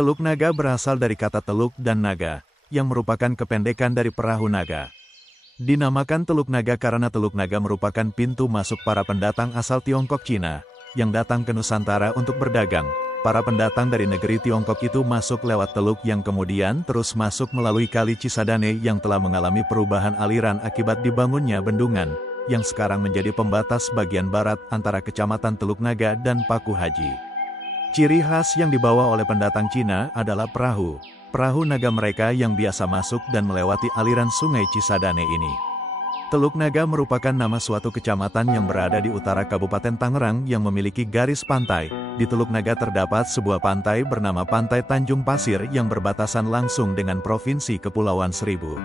Teluk Naga berasal dari kata teluk dan naga, yang merupakan kependekan dari perahu naga. Dinamakan Teluk Naga karena Teluk Naga merupakan pintu masuk para pendatang asal Tiongkok Cina, yang datang ke Nusantara untuk berdagang. Para pendatang dari negeri Tiongkok itu masuk lewat teluk yang kemudian terus masuk melalui Kali Cisadane yang telah mengalami perubahan aliran akibat dibangunnya bendungan, yang sekarang menjadi pembatas bagian barat antara Kecamatan Teluk Naga dan Paku Haji. Ciri khas yang dibawa oleh pendatang Cina adalah perahu naga mereka yang biasa masuk dan melewati aliran sungai Cisadane ini. Teluk Naga merupakan nama suatu kecamatan yang berada di utara Kabupaten Tangerang yang memiliki garis pantai. Di Teluk Naga terdapat sebuah pantai bernama Pantai Tanjung Pasir yang berbatasan langsung dengan Provinsi Kepulauan Seribu.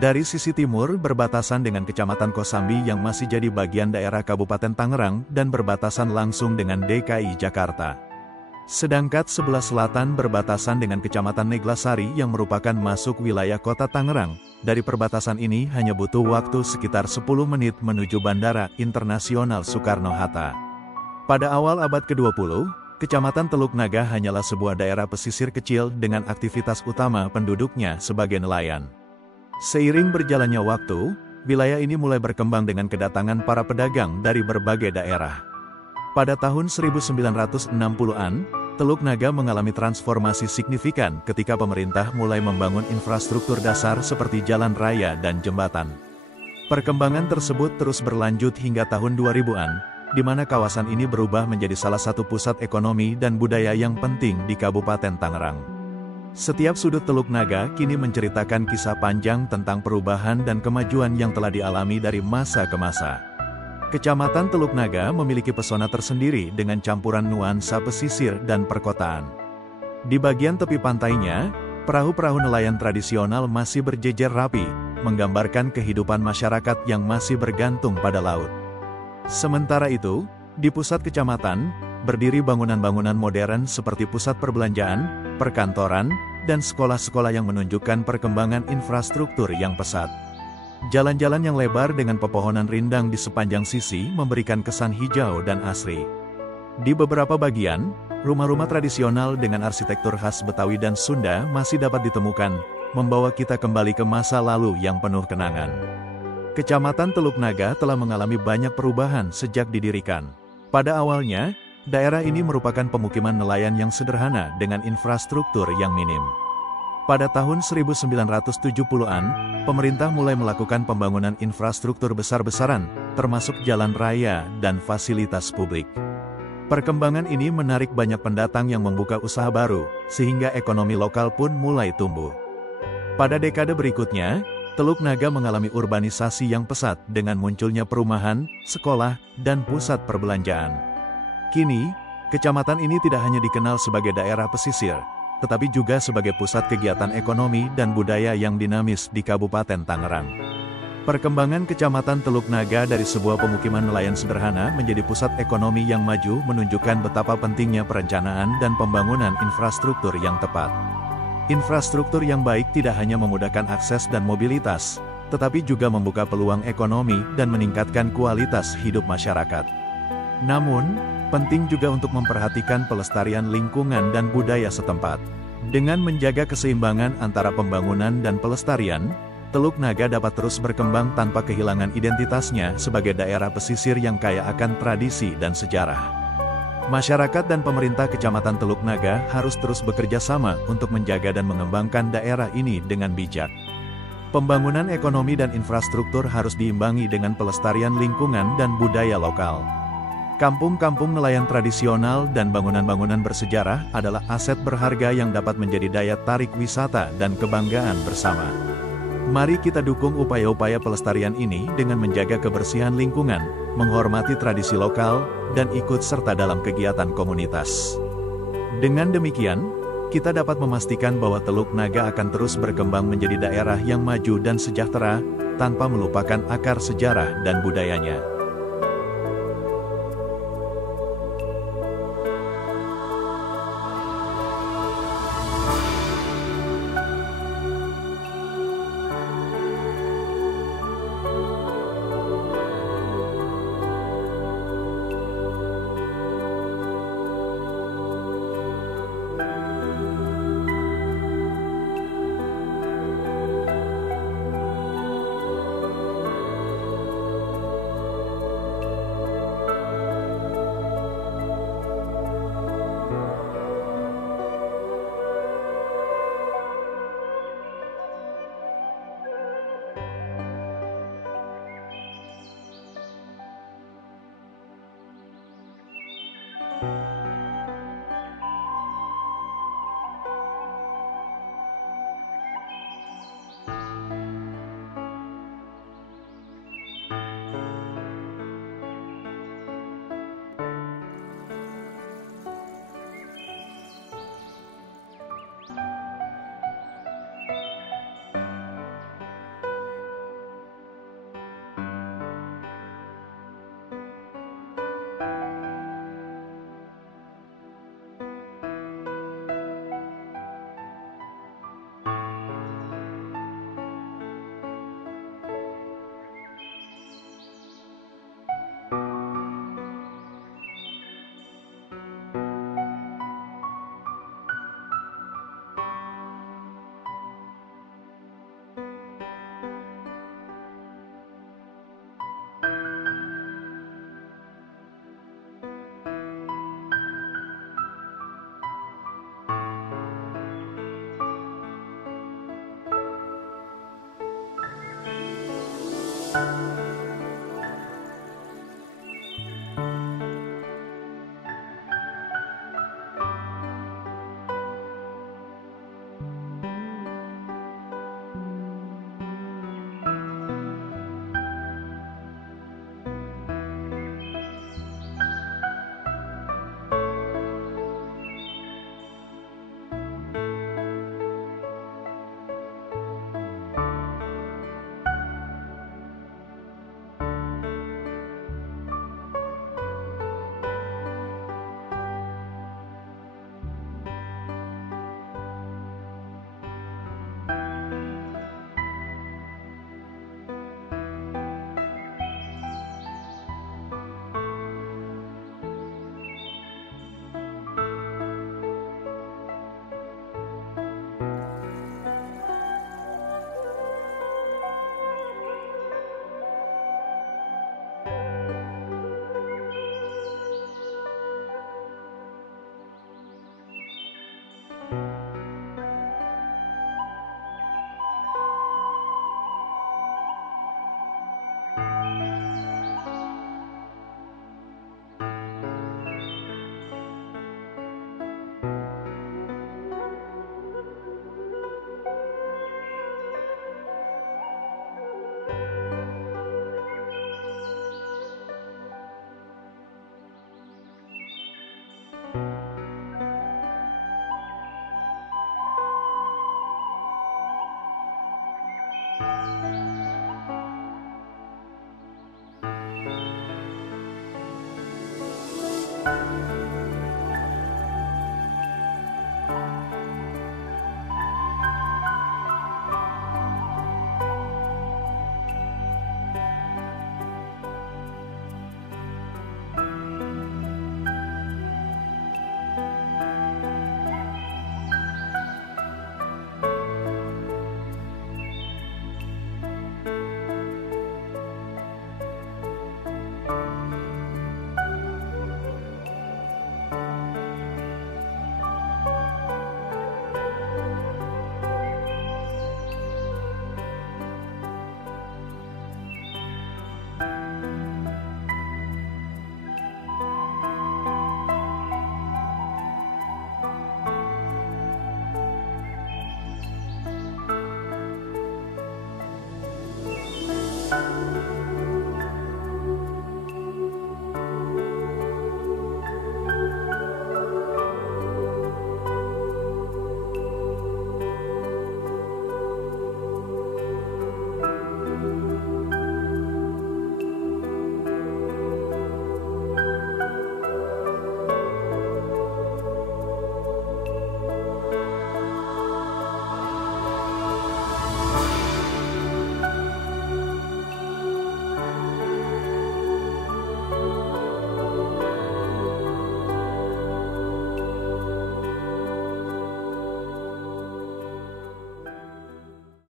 Dari sisi timur berbatasan dengan Kecamatan Kosambi yang masih jadi bagian daerah Kabupaten Tangerang dan berbatasan langsung dengan DKI Jakarta. Sedangkan sebelah selatan berbatasan dengan Kecamatan Neglasari yang merupakan masuk wilayah kota Tangerang. Dari perbatasan ini hanya butuh waktu sekitar 10 menit menuju Bandara Internasional Soekarno-Hatta. Pada awal abad ke-20, Kecamatan Teluk Naga hanyalah sebuah daerah pesisir kecil dengan aktivitas utama penduduknya sebagai nelayan. Seiring berjalannya waktu, wilayah ini mulai berkembang dengan kedatangan para pedagang dari berbagai daerah. Pada tahun 1960-an, Teluk Naga mengalami transformasi signifikan ketika pemerintah mulai membangun infrastruktur dasar seperti jalan raya dan jembatan. Perkembangan tersebut terus berlanjut hingga tahun 2000-an, di mana kawasan ini berubah menjadi salah satu pusat ekonomi dan budaya yang penting di Kabupaten Tangerang. Setiap sudut Teluk Naga kini menceritakan kisah panjang tentang perubahan dan kemajuan yang telah dialami dari masa ke masa. Kecamatan Teluk Naga memiliki pesona tersendiri dengan campuran nuansa pesisir dan perkotaan. Di bagian tepi pantainya, perahu-perahu nelayan tradisional masih berjejer rapi, menggambarkan kehidupan masyarakat yang masih bergantung pada laut. Sementara itu, di pusat kecamatan, berdiri bangunan-bangunan modern seperti pusat perbelanjaan, perkantoran, dan sekolah-sekolah yang menunjukkan perkembangan infrastruktur yang pesat. Jalan-jalan yang lebar dengan pepohonan rindang di sepanjang sisi memberikan kesan hijau dan asri. Di beberapa bagian, rumah-rumah tradisional dengan arsitektur khas Betawi dan Sunda masih dapat ditemukan, membawa kita kembali ke masa lalu yang penuh kenangan. Kecamatan Teluk Naga telah mengalami banyak perubahan sejak didirikan. Pada awalnya, daerah ini merupakan pemukiman nelayan yang sederhana dengan infrastruktur yang minim. Pada tahun 1970-an, pemerintah mulai melakukan pembangunan infrastruktur besar-besaran, termasuk jalan raya dan fasilitas publik. Perkembangan ini menarik banyak pendatang yang membuka usaha baru, sehingga ekonomi lokal pun mulai tumbuh. Pada dekade berikutnya, Teluk Naga mengalami urbanisasi yang pesat dengan munculnya perumahan, sekolah, dan pusat perbelanjaan. Kini, kecamatan ini tidak hanya dikenal sebagai daerah pesisir, tetapi juga sebagai pusat kegiatan ekonomi dan budaya yang dinamis di Kabupaten Tangerang. Perkembangan Kecamatan Teluk Naga dari sebuah pemukiman nelayan sederhana menjadi pusat ekonomi yang maju menunjukkan betapa pentingnya perencanaan dan pembangunan infrastruktur yang tepat. Infrastruktur yang baik tidak hanya memudahkan akses dan mobilitas, tetapi juga membuka peluang ekonomi dan meningkatkan kualitas hidup masyarakat. Namun, penting juga untuk memperhatikan pelestarian lingkungan dan budaya setempat. Dengan menjaga keseimbangan antara pembangunan dan pelestarian, Teluk Naga dapat terus berkembang tanpa kehilangan identitasnya sebagai daerah pesisir yang kaya akan tradisi dan sejarah. Masyarakat dan pemerintah Kecamatan Teluk Naga harus terus bekerja sama untuk menjaga dan mengembangkan daerah ini dengan bijak. Pembangunan ekonomi dan infrastruktur harus diimbangi dengan pelestarian lingkungan dan budaya lokal. Kampung-kampung nelayan tradisional dan bangunan-bangunan bersejarah adalah aset berharga yang dapat menjadi daya tarik wisata dan kebanggaan bersama. Mari kita dukung upaya-upaya pelestarian ini dengan menjaga kebersihan lingkungan, menghormati tradisi lokal, dan ikut serta dalam kegiatan komunitas. Dengan demikian, kita dapat memastikan bahwa Teluk Naga akan terus berkembang menjadi daerah yang maju dan sejahtera, tanpa melupakan akar sejarah dan budayanya.